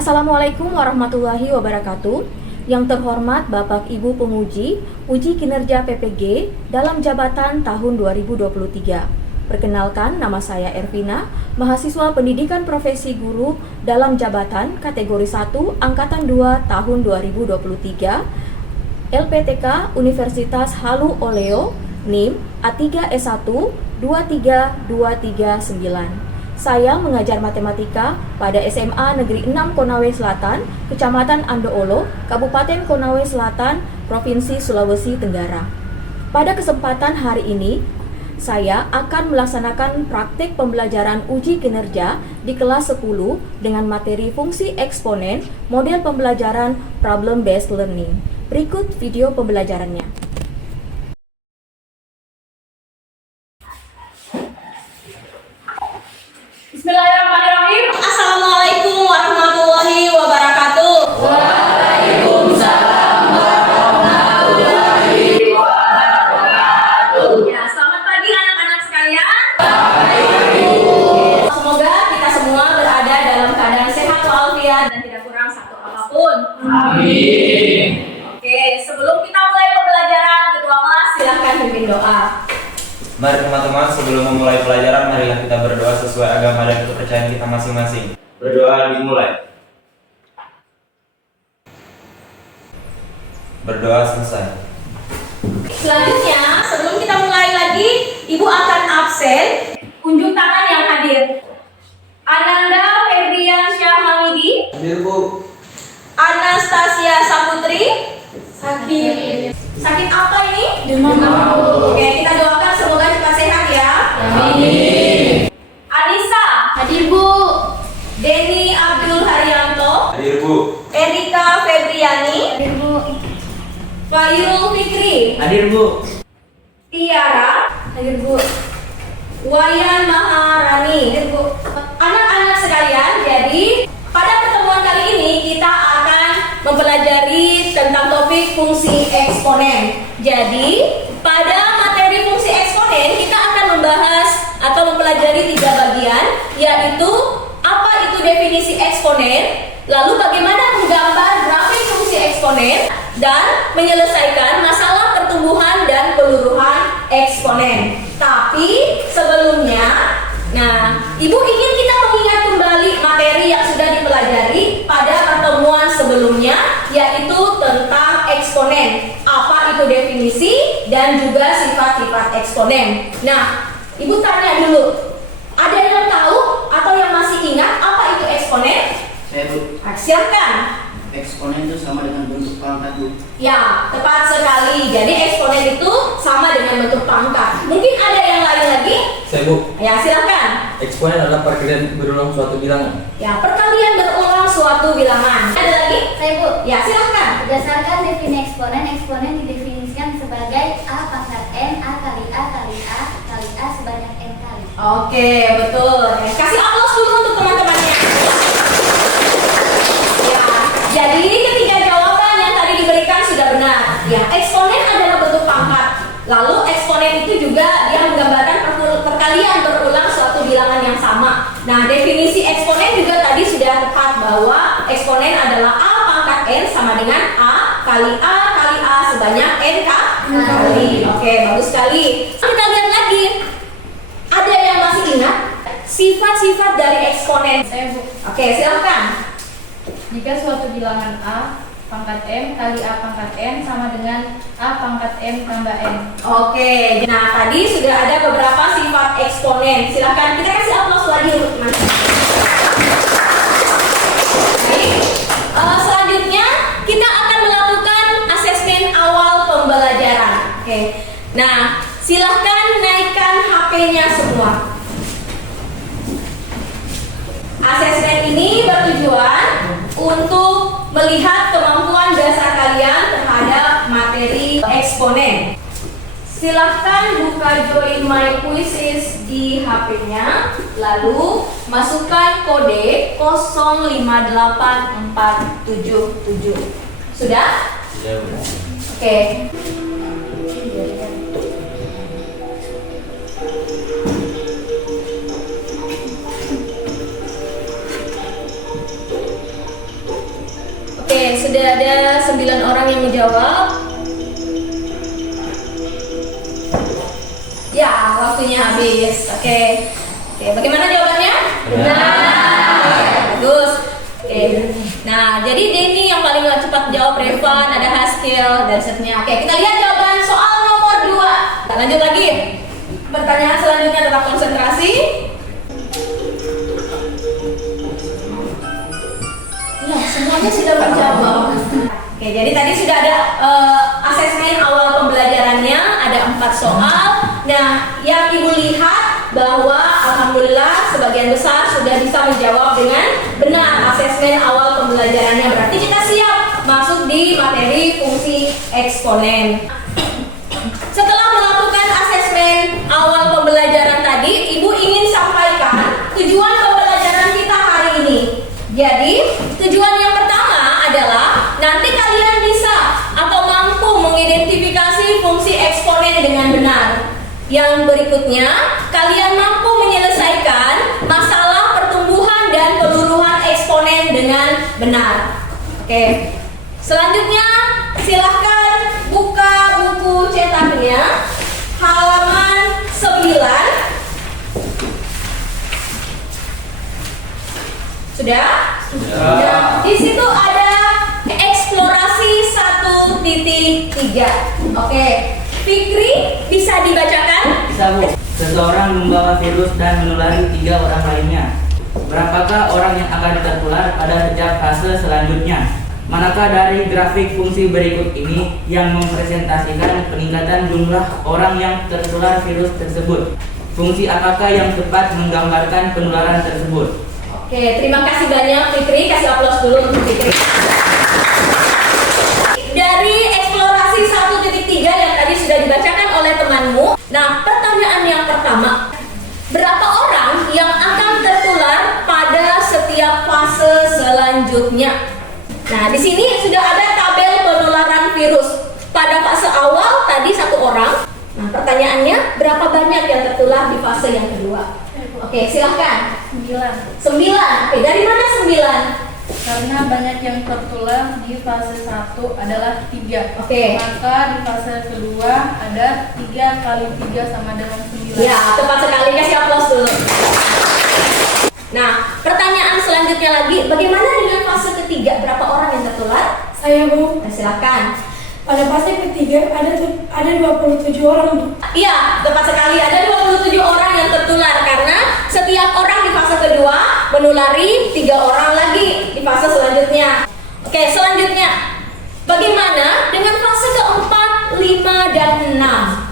Assalamualaikum warahmatullahi wabarakatuh. Yang terhormat Bapak Ibu penguji uji kinerja PPG dalam jabatan tahun 2023. Perkenalkan, nama saya Ervina, mahasiswa Pendidikan Profesi Guru dalam jabatan kategori 1 Angkatan 2 tahun 2023, LPTK Universitas Halu Oleo, NIM A3S1 23239. Saya mengajar matematika pada SMA Negeri 6 Konawe Selatan, Kecamatan Andoolo, Kabupaten Konawe Selatan, Provinsi Sulawesi Tenggara. Pada kesempatan hari ini, saya akan melaksanakan praktik pembelajaran uji kinerja di kelas 10 dengan materi fungsi eksponen, model pembelajaran problem based learning. Berikut video pembelajarannya. Bismillahirrahmanirrahim. Assalamualaikum warahmatullahi wabarakatuh. Waalaikumsalam warahmatullahi wabarakatuh. Ya, selamat pagi anak-anak sekalian. Pagi. Semoga kita semua berada dalam keadaan sehat walafiat dan tidak kurang satu apapun. Amin. Oke, sebelum kita mulai pembelajaran, ketua kelas silahkan pimpin doa. Mari teman-teman, sebelum memulai pelajaran, marilah kita berdoa sesuai agama dan kepercayaan kita masing-masing. Berdoa dimulai. Berdoa selesai. Selanjutnya, sebelum kita mulai lagi, Ibu akan absen. Unjuk tangan yang hadir. Ananda Febriansyah Hamidi. Hadir, Bu. Anastasia Saputri. Sakit. Sakit apa ini? Demam. Oke, kita doakan semoga cepat sehat ya. Amin. Anissa. Hadir, Bu. Denny Abdul Haryanto. Hadir, Bu. Erika Febriani. Hadir, Bu. Wairul Fikri. Hadir, Bu. Tiara. Hadir, Bu. Wayan Maharani. Hadir, Bu. Anak-anak sekalian, jadi pada pertemuan kali ini kita akan mempelajari tentang topik fungsi eksponen. Jadi, pada materi fungsi eksponen kita akan membahas atau mempelajari 3 bagian, yaitu apa itu definisi eksponen, lalu bagaimana menggambar grafik fungsi eksponen, dan menyelesaikan masalah pertumbuhan dan peluruhan eksponen. Tapi sebelumnya, Ibu ingin kita mengingat kembali materi yang sudah dipelajari pada pertemuan sebelumnya, yaitu tentang eksponen. Apa itu definisi dan juga sifat-sifat eksponen. Nah, Ibu tanya dulu, ada yang tahu atau yang masih ingat apa itu eksponen? Saya, Bu. Silakan. Eksponen itu sama dengan bentuk pangkat, Bu. Ya, tepat sekali. Jadi eksponen itu sama dengan bentuk pangkat. Mungkin ada yang lain lagi? Saya, Bu. Ya, silakan. Eksponen adalah perkalian berulang suatu bilangan. Ya, perkalian berulang suatu bilangan. Ada lagi? Saya, Bu. Ya, silakan. Berdasarkan definisi eksponen, eksponen didefinisikan sebagai A pangkat N, A kali A kali A kali A sebanyak N kali. Oke, betul. Kasih aplaus dulu untuk teman-temannya. Ya, jadi ketiga jawaban yang tadi diberikan sudah benar. Ya, eksponen adalah bentuk pangkat. Lalu eksponen itu juga dia menggambarkan perkalian berulang suatu bilangan yang sama. Nah, definisi eksponen juga tadi sudah tepat bahwa eksponen adalah A pangkat N sama dengan A kali A kali A sebanyak N kali. Oke, bagus sekali. Kita lihat lagi. Ada yang masih ingat sifat-sifat dari eksponen? Saya, Bu. Oke, silakan. Jika suatu bilangan A pangkat M kali A pangkat N sama dengan A pangkat M tambah N. Oke, nah tadi sudah ada beberapa sifat eksponen. Silakan kita kasih aplaus lagi untuk teman-teman. Baik, selanjutnya kita akan melakukan asesmen awal pembelajaran. Oke, nah silahkan naikkan HP-nya semua. Asesmen ini bertujuan untuk melihat kemampuan dasar kalian terhadap materi eksponen. Silahkan buka Join My Quizzes di HP-nya, lalu masukkan kode 058477. Sudah? Sudah, Bu. Oke. sudah ada 9 orang yang menjawab. Ya, waktunya habis. Oke, bagaimana jawabannya? Benar. Bagus. Oke. Nah, jadi Denny yang paling cepat jawab, Revan, ada Haskell dan seterusnya. Oke, kita lihat jawaban soal nomor 2. Lanjut lagi. Pertanyaan selanjutnya tetap konsentrasi. Ya, semuanya sudah menjawab. Oke, jadi tadi sudah ada asesmen awal pembelajarannya, ada 4 soal. Nah, yang Ibu lihat bahwa alhamdulillah sebagian besar sudah bisa menjawab dengan benar asesmen awal pembelajarannya. Berarti kita siap masuk di materi fungsi eksponen. Setelah melakukan asesmen awal pembelajaran tadi, Ibu ingin sampaikan tujuan pembelajaran kita hari ini. Jadi, tujuan yang pertama adalah nanti kalian bisa atau mampu mengidentifikasi fungsi eksponen dengan benar. Yang berikutnya, kalian mampu menyelesaikan masalah pertumbuhan dan peluruhan eksponen dengan benar. Oke. Selanjutnya, silahkan buka buku cetaknya, halaman 9. Sudah? Sudah. Di situ ada eksplorasi 1.3. Oke. Fikri, bisa dibacakan? Bisa, Bu. Seseorang membawa virus dan menulari 3 orang lainnya. Berapakah orang yang akan tertular pada setiap fase selanjutnya? Manakah dari grafik fungsi berikut ini yang mempresentasikan peningkatan jumlah orang yang tertular virus tersebut? Fungsi apakah yang tepat menggambarkan penularan tersebut? Oke, terima kasih banyak Fikri. Kasih aplaus dulu untuk Fikri. Dari eksplorasi 1.3 yang tadi sudah dibacakan oleh temanmu. Nah, pertanyaan yang pertama, berapa orang yang akan tertular pada setiap fase selanjutnya? Nah, di sini sudah ada tabel penularan virus. Pada fase awal tadi 1 orang. Nah, pertanyaannya berapa banyak yang tertular di fase yang kedua? Oke, silahkan. 9. Oke, dari mana 9? Karena banyak yang tertular di fase 1 adalah 3. Oke. Maka di fase kedua ada 3 kali 3 sama dengan 9. Ya, tepat sekali. Kasih aplaus dulu. Nah, pertanyaan selanjutnya lagi, bagaimana dengan fase ketiga? Berapa orang yang tertular? Saya, Bu. Nah, silakan. Pada fase ketiga ada 27 orang. Iya, tepat sekali. Ada 27 orang yang tertular karena setiap orang di fase kedua menulari 3 orang lagi di fase selanjutnya. Oke, selanjutnya. Bagaimana dengan fase keempat, 5, dan 6?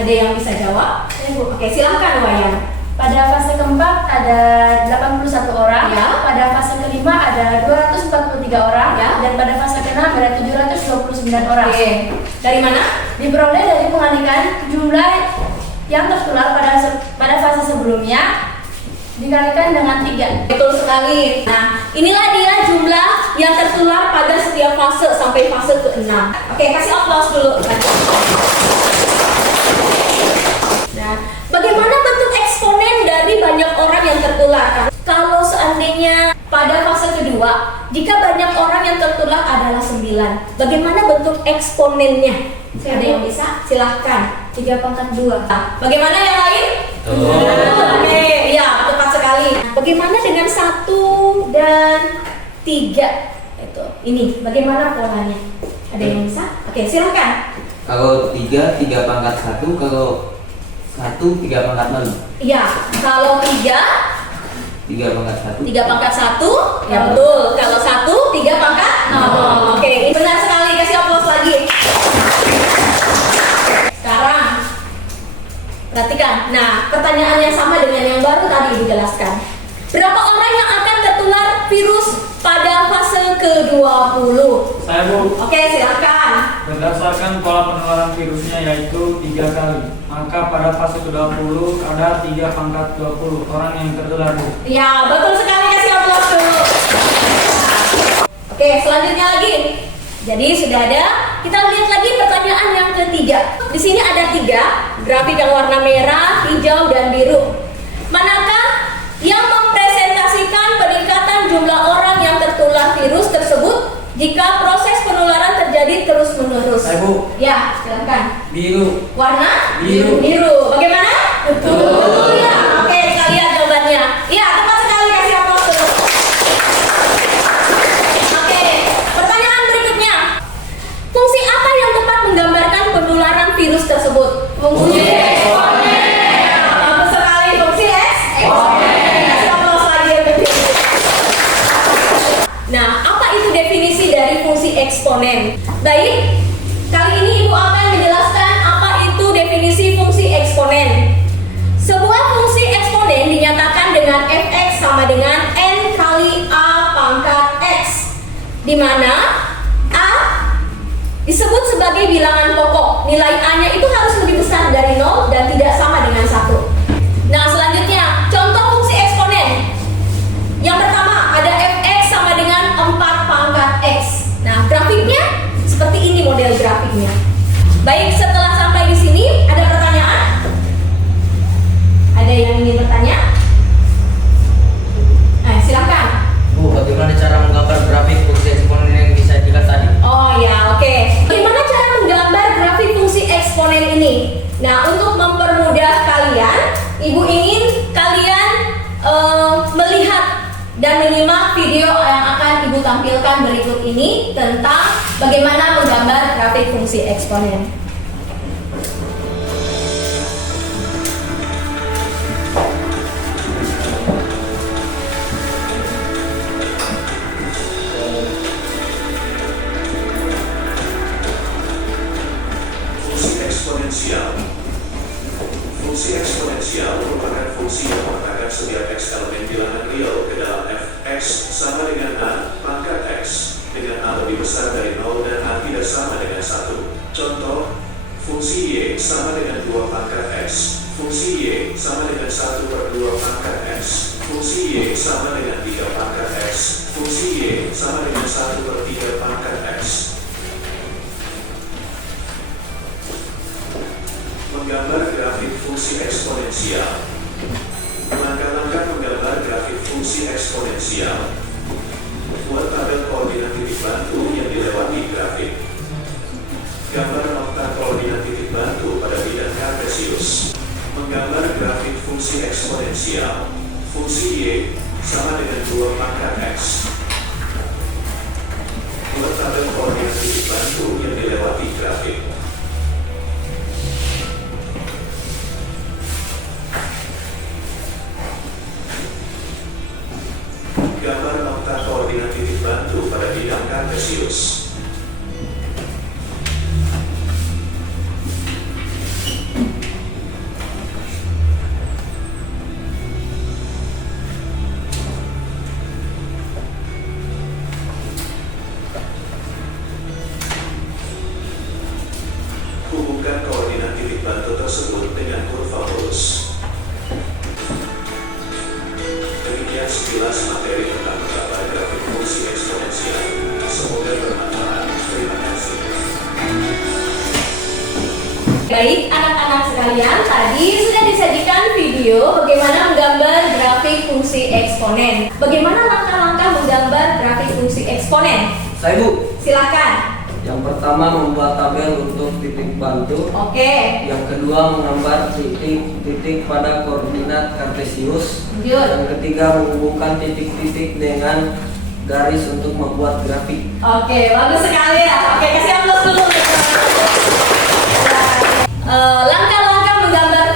Ada yang bisa jawab? Oke, silakan Wayan. Pada fase keempat ada 81 orang, Ya. pada fase kelima ada 243 orang, Ya. dan pada fase keenam ada 729 orang. Oke. Dari mana? Diperoleh dari pengalikan jumlah yang tertular pada fase sebelumnya dikalikan dengan 3. Betul sekali. Nah, inilah dia jumlah yang tertular pada setiap fase sampai fase ke-6. Oke, kasih aplaus dulu. Nah, bagaimana bentuk eksponen dari banyak orang yang tertular? Kalau seandainya pada fase kedua, jika banyak orang yang tertular adalah 9, bagaimana bentuk eksponennya? Ada yang bisa? Silahkan. 3/2. Nah, bagaimana yang lain? Oke, iya, tepat sekali. Bagaimana dengan 1 dan 3? Itu, ini, bagaimana polanya? Ada yang bisa? Oke, silahkan. Kalau 3, 3/1. Kalau 1, 3/6. Iya, kalau 3, 3/1. 3/1, ya betul. Kalau 1, 3/0. Oke, ini benar sekali. Kasih aplaus lagi. Sekarang, perhatikan. Nah, pertanyaan yang sama dengan yang baru tadi dijelaskan. Berapa orang yang akan tertular virus pada fase ke-20? Saya, Bu. Oke, silakan. Berdasarkan pola penularan virusnya yaitu 3 kali, maka pada fase ke-20 ada 3/20 orang yang tertular, Bu. Ya, betul sekali. Kasih aplaus dulu. Oke, selanjutnya lagi. Jadi sudah ada. Kita lihat lagi pertanyaan yang ketiga. Di sini ada 3 grafik yang warna merah, hijau, dan biru. Manakah yang mempresentasikan peningkatan jumlah orang yang tertular virus tersebut jika proses penularan terjadi terus-menerus? Bu. Ya, silakan. Biru. Warna? Biru. Biru. Bagaimana? Betul. Betul ya. Oke, kita lihat jawabannya. Iya, tepat sekali, kasih aplaus dulu. Oke, pertanyaan berikutnya. Fungsi apa yang tepat menggambarkan penularan virus tersebut? Fungsi eksponen. Bagus sekali, fungsi eksponen. Kasih aplaus lagi yang ketiga. Nah, apa itu definisi dari fungsi eksponen? Baik, kali ini Ibu akan menjelaskan apa itu definisi fungsi eksponen. Sebuah fungsi eksponen dinyatakan dengan fx sama dengan n kali a pangkat x, di mana a disebut sebagai bilangan pokok. Nilai a-nya itu harus lebih besar dari 0 dan tidak sama dengan 1. Nah, selanjutnya contoh fungsi eksponen. Yang pertama ada fx sama dengan 4 pangkat x. Nah, grafiknya seperti ini model grafiknya. Baik, setelah sampai di sini ada pertanyaan? Ada yang ingin bertanya? Silakan. Bu, bagaimana cara menggambar grafik fungsi eksponen yang bisa dilihat tadi? Oh ya, oke. Bagaimana cara menggambar grafik fungsi eksponen ini? Nah, untuk mempermudah kalian, Ibu ingin kalian melihat dan menyimak video yang akan Ibu tampilkan berikut ini tentang bagaimana menggambar grafik fungsi eksponen. Fungsi eksponensial merupakan fungsi yang mengatakan setiap x elemen bilangan real ke dalam fx sama dengan a pangkat x, dengan a lebih besar dari 0 dan a tidak sama dengan 1. Contoh, fungsi y sama dengan 2 pangkat x, fungsi y sama dengan 1/2 pangkat x, fungsi y sama dengan 3 pangkat x, fungsi y sama dengan 1/3 pangkat x. Menggambar grafik fungsi eksponensial. Langkah-langkah menggambar grafik fungsi eksponensial. Buat tabel koordinat titik bantu yang dilewati grafik. Gambar nokta koordinat titik bantu pada bidang kartesius. Menggambar grafik fungsi eksponensial. Fungsi y sama dengan 2 pangkat x. Buat tabel koordinat titik bantu yang dilewati grafik. Gambar nokta koordinat titik bantu pada bidang kartesius. Hubungkan koordinat titik bantu tersebut dengan kurva mulus. Demikian sekilas materi tentang menggambar grafik fungsi eksponensial. Semoga bermanfaat. Terima kasih. Baik, anak-anak sekalian, tadi sudah disajikan video bagaimana menggambar grafik fungsi eksponen. Bagaimana langkah-langkah menggambar grafik fungsi eksponen? Saya Bu. Silakan. Yang pertama membuat tabel untuk titik bantu. Oke. Yang kedua menggambar titik-titik pada koordinat kartesius. Lanjut. Yang ketiga menghubungkan titik-titik dengan garis untuk membuat grafik. Oke, bagus sekali ya. Oke, kasih aplaus dulu. Langkah-langkah menggambar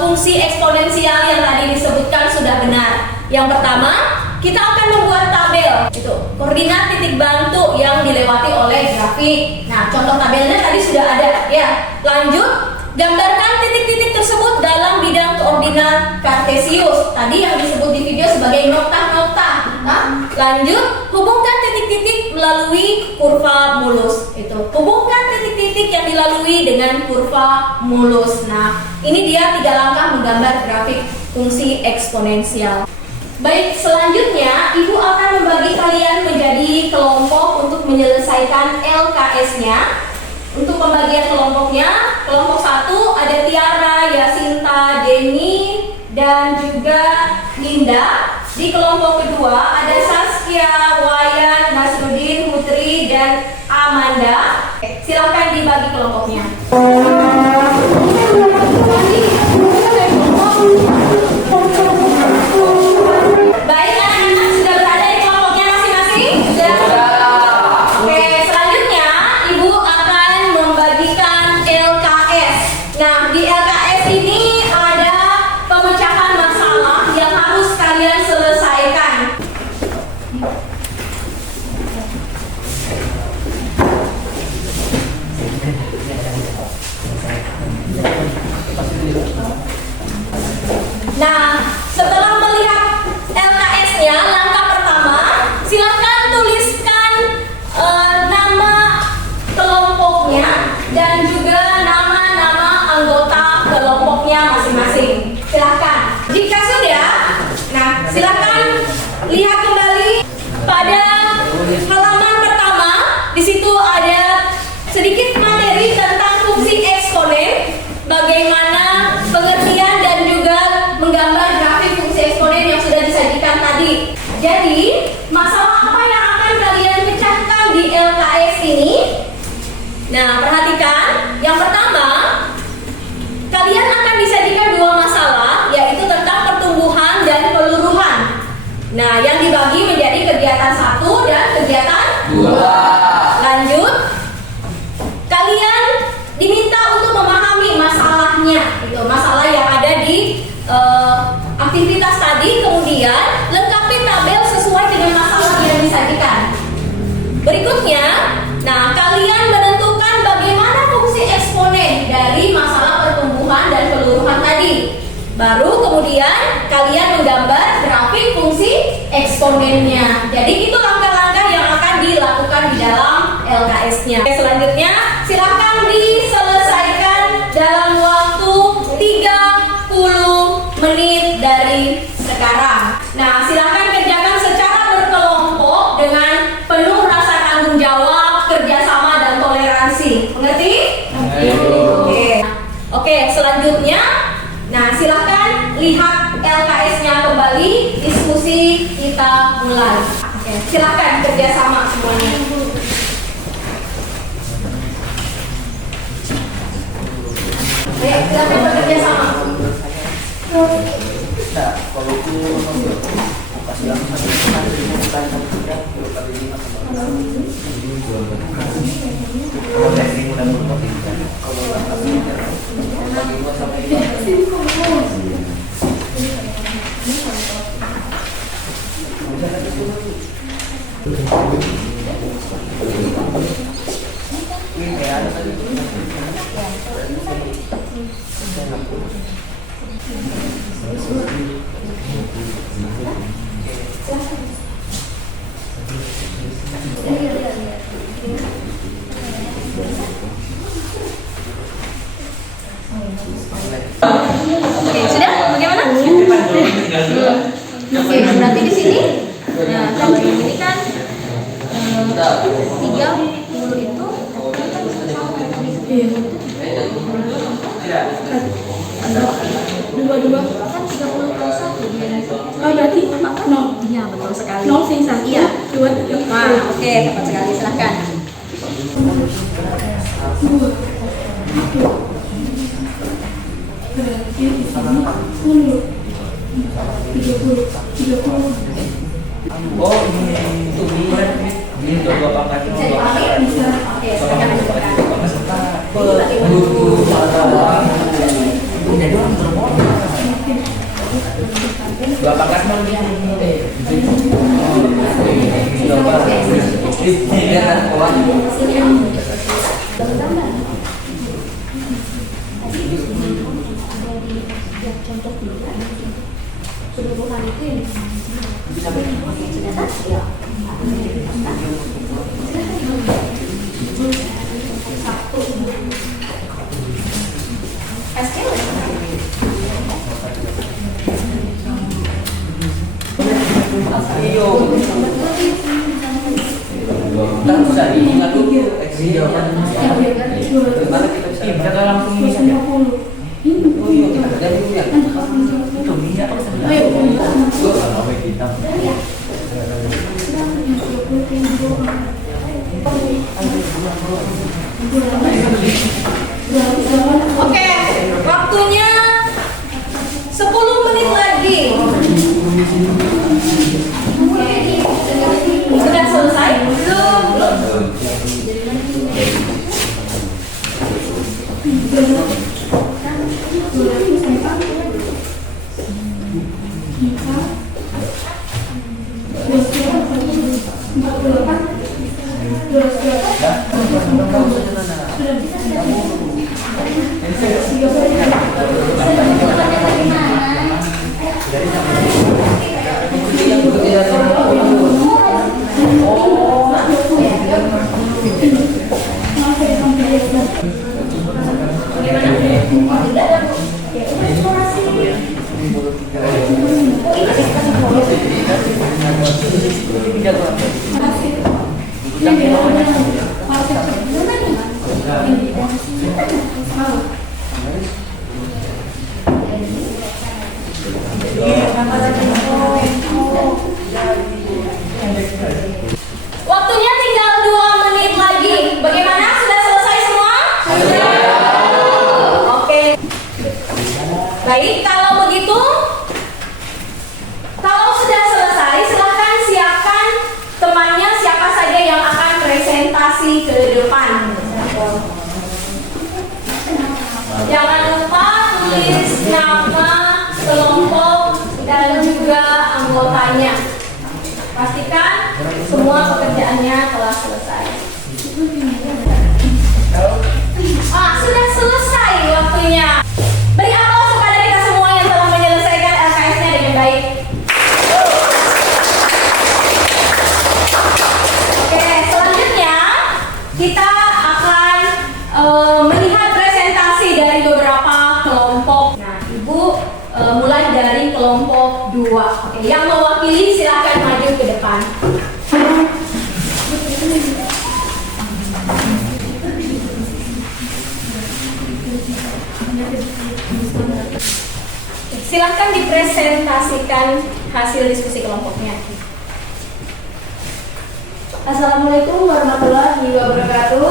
fungsi eksponensial yang tadi disebutkan sudah benar. Yang pertama, kita akan membuat tabel itu koordinat titik bantu yang dilewati oleh grafik. Nah, contoh tabelnya tadi sudah ada ya. Lanjut, gambarkan titik-titik tersebut dalam bidang koordinat kartesius. Tadi yang disebut di video sebagai nokta-nokta. Nah, lanjut, hubungkan titik-titik melalui kurva mulus. Itu hubungkan titik-titik yang dilalui dengan kurva mulus. Nah, ini dia 3 langkah menggambar grafik fungsi eksponensial. Baik, selanjutnya Ibu akan membagi kalian menjadi kelompok untuk menyelesaikan LKS-nya. Untuk pembagian kelompoknya, kelompok 1 ada Tiara, Yasinta, Denny, dan juga Linda. Di kelompok kedua ada Saskia, Wayan, Nasruddin, Putri, Nah, setelah melihat LKS-nya, langkah pertama, silakan tuliskan nama kelompoknya dan juga nama-nama anggota kelompoknya masing-masing. Silakan. Jika sudah, nah silakan lihat kembali pada halaman pertama. Di situ ada sedikit materi tentang fungsi eksponen, bagaimana pengertian dan juga menggambar grafik fungsi eksponen yang sudah disajikan tadi. Jadi, masalah apa yang akan kalian pecahkan di LKS ini? Nah, perhatikan. Yang pertama, kalian akan disajikan dua masalah, yaitu tentang pertumbuhan dan peluruhan. Nah, yang dibagi menjadi kegiatan 1 dan kegiatan 2. Lanjut. Kalian diminta untuk memahami masalahnya, itu masalah yang ada di aktivitas tadi, kemudian lengkapi tabel sesuai dengan masalah yang disajikan. Berikutnya, nah kalian menentukan bagaimana fungsi eksponen dari masalah pertumbuhan dan peluruhan tadi. Baru kemudian kalian menggambar grafik fungsi eksponennya. Jadi itu langkah-langkah yang akan dilakukan di dalam LKS-nya. Oke, selanjutnya silakan diselesaikan dalam waktu 30 menit dari sekarang. Nah, silakan kerjakan secara berkelompok dengan penuh rasa tanggung jawab, kerjasama dan toleransi. Mengerti? Oke, selanjutnya, nah silakan lihat LKS-nya kembali, diskusi kita mulai. Oke, silakan kerjasama semuanya. Ayo, silakan bekerja sama. Oke, sudah? Bagaimana? Oke, berarti di sini, nah kalau yang ini kan 30 itu dua kan 30 plus 1 dia. Oh berarti 0. Iya, betul sekali. 0 sing 1. Iya. 2 3. Nah, oke, tepat sekali. Silahkan. 2. Berarti di sini 10. 30. Oh, ini untuk ini untuk 2 pangkat. Bisa dipakai? Bisa. Oke, silakan lanjutkan. Jadi orang terpotong. 2 pangkat mau dia. Keseluruhan itu yang sudah kan? Ya. Satu. SKL. Iyo. Kita bisa diingat dulu jawaban. Gimana kita bisa langsung ini? Oh iya, kita kerjain dulu ya. Itu minyak. Oke, waktunya 10 menit lagi. Sudah selesai? Belum. Sudah bisa Waktunya tinggal 2 menit lagi. Bagaimana? Sudah selesai semua? Sudah. Oke. Baik, kalau begitu, kalau sudah selesai, silakan siapkan temannya siapa saja yang akan presentasi ke depan. Jangan lupa tulis nama kelompok dan juga anggotanya. Pastikan semua pekerjaannya telah selesai. Sudah selesai waktunya. Beri aplaus kepada kita semua yang telah menyelesaikan LKS-nya dengan baik. Oke, selanjutnya kita akan melihat presentasi dari beberapa kelompok. Nah, Ibu mulai dari kelompok 2. Oke, yang mewakili silakan maju ke depan. Silakan dipresentasikan hasil diskusi kelompoknya. Assalamualaikum warahmatullahi wabarakatuh.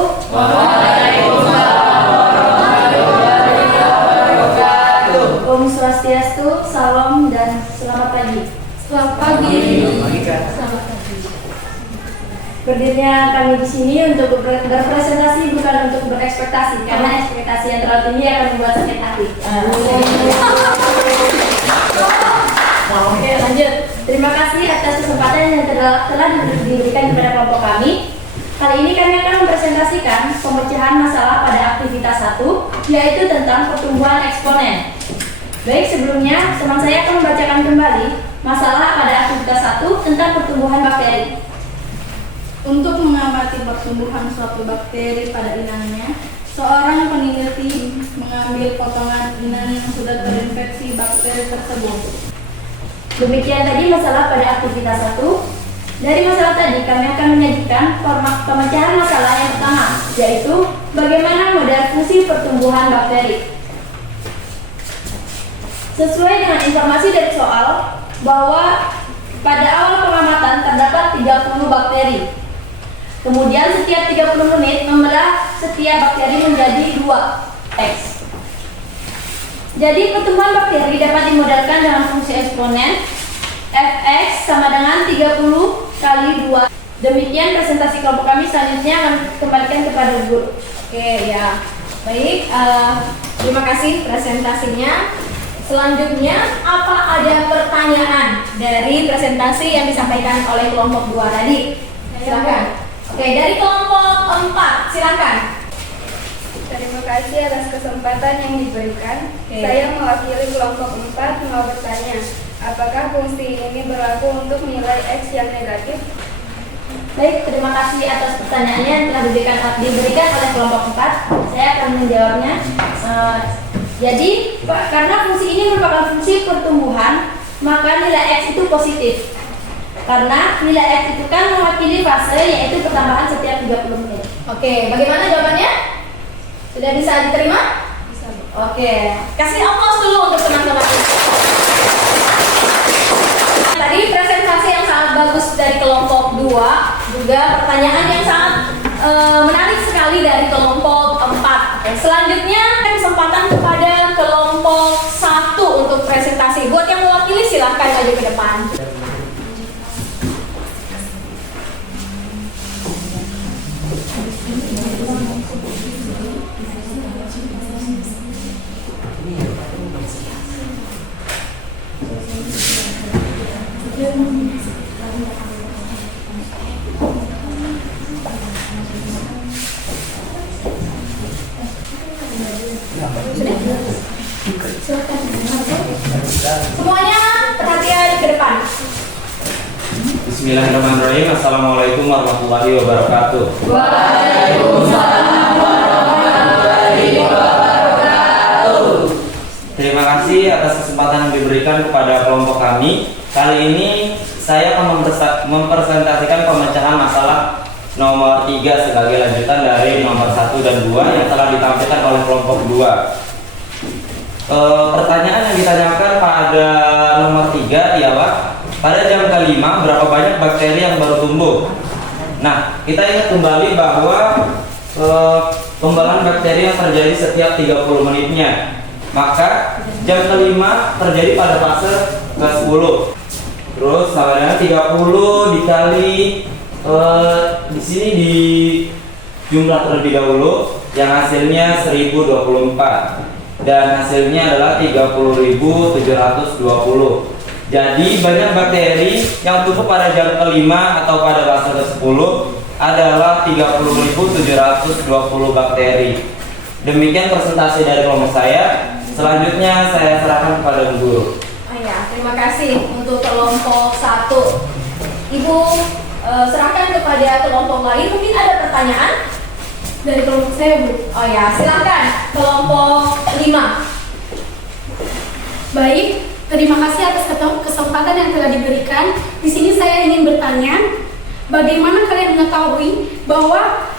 Om Swastiastu, salam dan selamat pagi. Selamat pagi. Selamat pagi. Berdirinya kami di sini untuk berpresentasi bukan untuk berekspektasi, karena ekspektasi yang terlalu tinggi akan membuat sakit hati. Oke, lanjut. Terima kasih atas kesempatan yang telah diberikan kepada kelompok kami. Kali ini kami akan mempresentasikan pemecahan masalah pada aktivitas 1, yaitu tentang pertumbuhan eksponen. Baik, sebelumnya teman saya akan membacakan kembali masalah pada aktivitas 1 tentang pertumbuhan bakteri. Untuk mengamati pertumbuhan suatu bakteri pada inangnya, seorang peneliti mengambil potongan inang yang sudah terinfeksi bakteri tersebut. Demikian tadi masalah pada aktivitas 1. Dari masalah tadi kami akan menyajikan format pemecahan masalah yang pertama, yaitu bagaimana model fungsi pertumbuhan bakteri. Sesuai dengan informasi dari soal bahwa pada awal pengamatan terdapat 30 bakteri. Kemudian setiap 30 menit membelah setiap bakteri menjadi 2 X. Jadi pertumbuhan bakteri dapat dimodelkan dengan fungsi eksponen Fx sama dengan 30 kali 2. Demikian presentasi kelompok kami, selanjutnya akan kembalikan kepada guru. Oke, ya. Baik, terima kasih presentasinya. Selanjutnya, apa ada pertanyaan dari presentasi yang disampaikan oleh kelompok 2 tadi? Silakan. Oke, dari kelompok 4, silakan. Terima kasih atas kesempatan yang diberikan. Oke. Saya mewakili kelompok 4 mau bertanya, apakah fungsi ini berlaku untuk nilai X yang negatif? Baik, terima kasih atas pertanyaannya yang telah diberikan oleh kelompok 4. Saya akan menjawabnya. Jadi, karena fungsi ini merupakan fungsi pertumbuhan, maka nilai X itu positif. Karena nilai X itu kan mewakili fase, yaitu pertambahan setiap 30 menit. Oke, bagaimana jawabannya? Sudah bisa diterima? Bisa. Oke, kasih aplaus dulu untuk teman-teman. Tadi presentasi yang sangat bagus dari kelompok 2, juga pertanyaan yang sangat menarik sekali dari kelompok 4. Oke, selanjutnya kesempatan kepada kelompok 1 untuk presentasi. Buat yang mewakili silahkan maju ke depan. Semuanya perhatian ke depan. Bismillahirrahmanirrahim. Assalamualaikum warahmatullahi wabarakatuh. Waalaikumsalam warahmatullahi wabarakatuh. Terima kasih atas kesempatan yang diberikan kepada kelompok kami. Kali ini saya akan mempresentasikan pemecahan masalah nomor 3 sebagai lanjutan dari nomor 1 dan 2 yang telah ditampilkan oleh kelompok 2. Pertanyaan yang ditanyakan pada nomor 3 ialah pada jam ke-5 berapa banyak bakteri yang baru tumbuh. Nah, kita ingat kembali bahwa pembalan bakteri yang terjadi setiap 30 menitnya. Maka jam ke-5 terjadi pada fase ke-10. Terus sama dengan 30 dikali di sini di jumlah terlebih dahulu yang hasilnya 1024. Dan hasilnya adalah 30.720. Jadi banyak bakteri yang tumbuh pada jam ke-5 atau pada fase ke-10 adalah 30.720 bakteri. Demikian presentasi dari kelompok saya. Selanjutnya saya serahkan kepada guru. Terima kasih untuk kelompok 1. Ibu serahkan kepada kelompok lain. Mungkin ada pertanyaan? Dari kelompok saya, Bu. Silakan kelompok 5. Baik, terima kasih atas kesempatan yang telah diberikan. Di sini saya ingin bertanya, bagaimana kalian mengetahui bahwa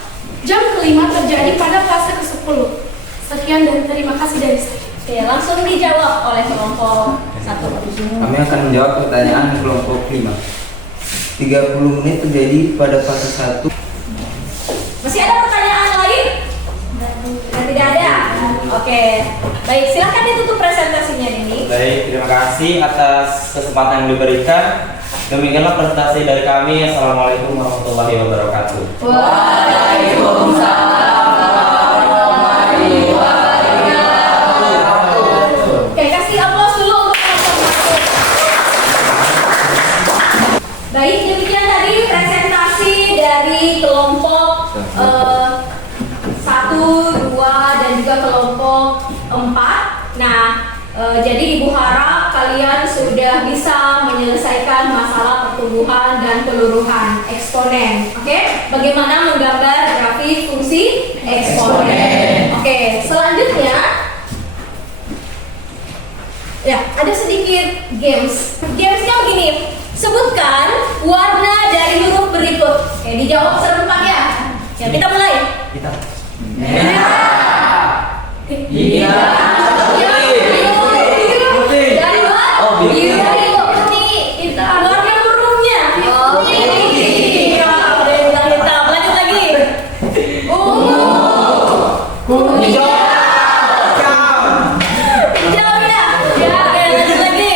jam ke-5 terjadi pada fase ke-10? Sekian dan terima kasih dari saya. Oke, langsung dijawab oleh kelompok 1. Kami akan menjawab pertanyaan kelompok 5. 30 menit terjadi pada fase 1. Masih ada pertanyaan lain? Tidak ada? Oke, baik, silakan ditutup presentasinya ini. Baik, terima kasih atas kesempatan yang diberikan. Demikianlah presentasi dari kami. Assalamualaikum warahmatullahi wabarakatuh. Waalaikumsalam warahmatullahi wabarakatuh. Oke, kasih aplaus dulu untuk kelompok 1. Baik, demikian tadi presentasi dari kelompok 1, 2, dan juga kelompok 4. Nah, jadi Ibu harap kalian sudah bisa menyelesaikan masalah pertumbuhan dan peluruhan eksponen. Oke, bagaimana menggambar grafik fungsi eksponen. Oke, selanjutnya ya ada sedikit games. Gamesnya begini, sebutkan warna dari huruf berikut. Oke, dijawab serempak ya. Ya, kita mulai. Warna hurufnya. Lanjut lagi. Hijau ya. Oke, lanjut lagi.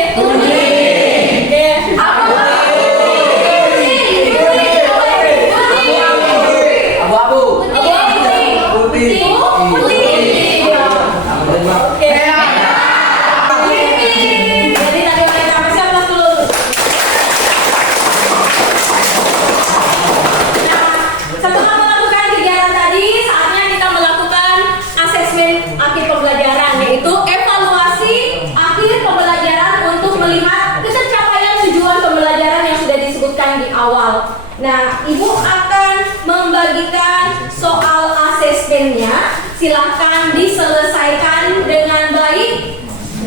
Setelah melakukan kegiatan tadi, saatnya kita melakukan asesmen akhir pembelajaran, yaitu evaluasi akhir pembelajaran untuk melihat tercapaian tujuan pembelajaran yang sudah disebutkan di awal. Nah, Ibu akan membagikan soal asesmennya. Silahkan diselesaikan dengan baik,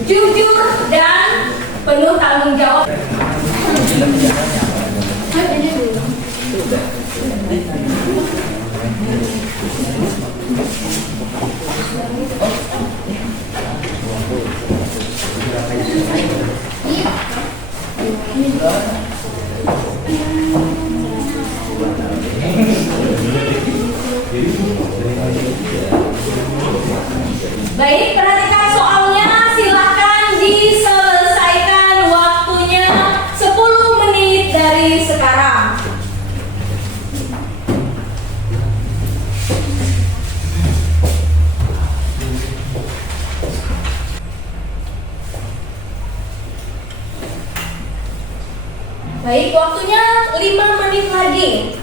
jujur, dan penuh tanggung jawab. Baik, perhatikan soalnya, silakan diselesaikan, waktunya 10 menit dari sekarang. Baik, waktunya 5 menit lagi.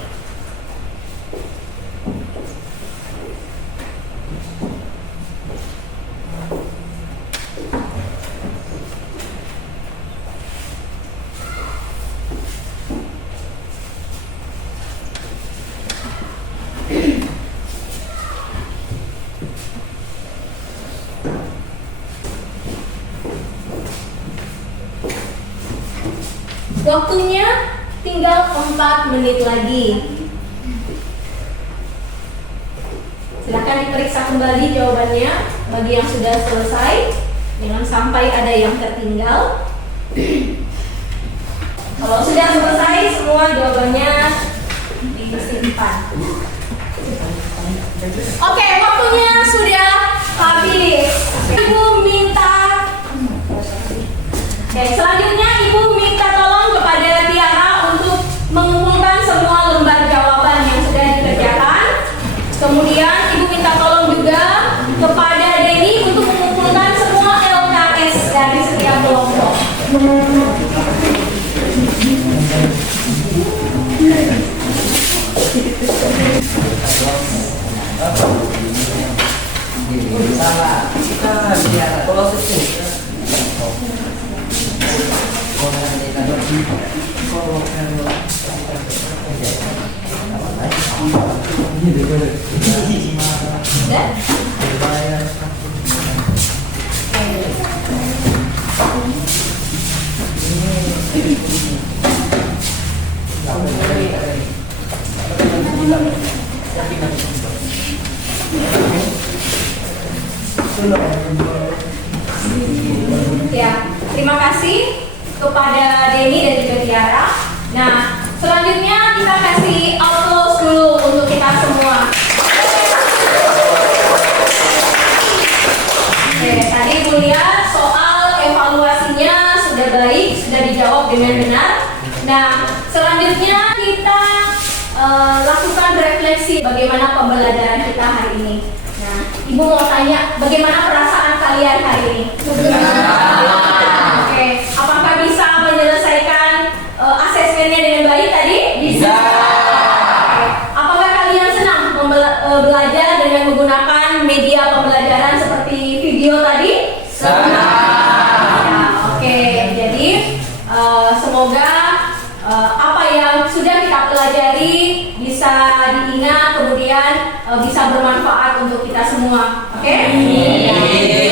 Waktunya tinggal 4 menit lagi. periksa kembali jawabannya bagi yang sudah selesai. Jangan sampai ada yang tertinggal. Kalau sudah selesai semua jawabannya disimpan. Oke, waktunya sudah habis. Ibu minta. Oke, selanjutnya Ibu minta tolong kepada Tiara untuk mengumpulkan semua lembar jawaban yang sudah dikerjakan. Kemudian Ibu minta tolong juga kepada Denny untuk mengumpulkan semua LKS dari setiap kelompok. Ya, terima kasih kepada Denny dan juga Tiara. Nah, selanjutnya kita kasih applause dulu untuk kita semua. Oke, tadi Ibu lihat soal evaluasinya sudah baik, sudah dijawab dengan benar. Nah, selanjutnya kita lakukan refleksi bagaimana pembelajaran kita hari ini. Nah, Ibu mau tanya bagaimana perasaan kalian hari ini? Oke, apakah bisa menyelesaikan asesmennya dengan baik tadi? Bisa. Oke. Apakah kalian senang belajar dengan menggunakan media pembelajaran seperti video tadi? Senang. Ya, oke, jadi semoga apa yang sudah kita pelajari bisa diingat, kemudian bisa bermanfaat untuk kita semua. Oke? Ya.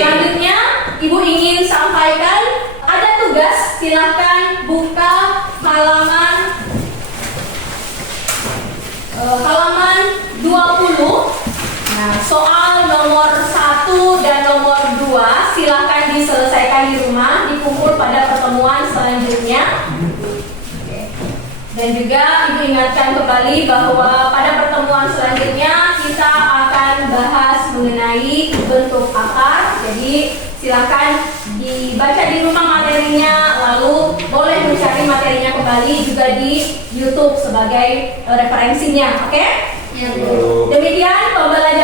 Selanjutnya, Ibu ingin sampaikan ada tugas, silahkan buka halaman 20. Nah, soal nomor 1 dan nomor 2 silahkan diselesaikan di rumah, dikumpul pada pertemuan selanjutnya. Dan juga Ibu ingatkan kembali bahwa pada pertemuan selanjutnya kita akan bahas mengenai bentuk akar. Jadi silakan dibaca di rumah materinya, lalu boleh mencari materinya kembali juga di YouTube sebagai referensinya. Oke? Ya, Bu. Demikian pembelajaran